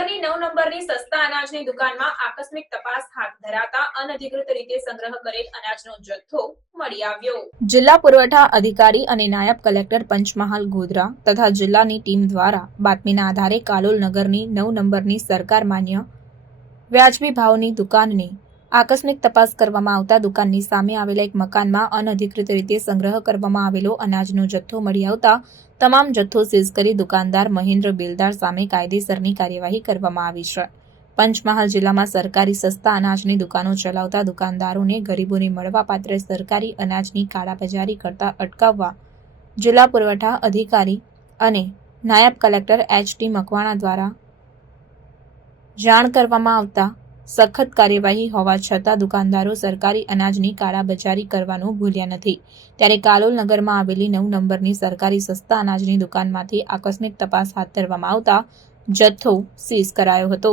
નંબરની સસ્તા અનાજની દુકાનમાં આકસ્મિક તપાસ હાથ ધરાતા અનધિકૃત રીતે સંગ્રહ કરેલ અનાજનો જથ્થો મળી આવ્યો. જિલ્લા પુરવઠા અધિકારી અને નાયબ કલેક્ટર પંચમહાલ ગોધરા તથા જિલ્લાની ટીમ દ્વારા બાતમીના આધારે કાલોલ નગરની નવ નંબરની સરકાર માન્ય વ્યાજબી ભાવની દુકાનની આકસ્મિક તપાસ કરવામાં આવતા દુકાનની સામે આવેલા એક મકાનમાં અનધિકૃત રીતે સંગ્રહ કરવામાં આવેલો અનાજનો જથ્થો મળી આવતા તમામ જથ્થો સીઝ કરી દુકાનદાર મહેન્દ્ર બિલદાર સામે કાયદેસરની કાર્યવાહી કરવામાં આવી છે. પંચમહાલ જિલ્લામાં સરકારી સસ્તા અનાજની દુકાનો ચલાવતા દુકાનદારોને ગરીબોને મળવાપાત્ર સરકારી અનાજની કાળાબજારી કરતા અટકાવવા જિલ્લા પુરવઠા અધિકારી અને નાયબ કલેક્ટર એચ ટી મકવાણા દ્વારા જાણ કરવામાં આવતા સખત કાર્યવાહી હોવા છતાં દુકાનદારો સરકારી અનાજની કાળાબજારી કરવાનું ભૂલ્યા નથી. ત્યારે કાલોલ નગરમાં આવેલી નવ નંબરની સરકારી સસ્તા અનાજની દુકાનમાંથી આકસ્મિક તપાસ હાથ ધરવામાં આવતા જથ્થો સીઝ કરાયો હતો.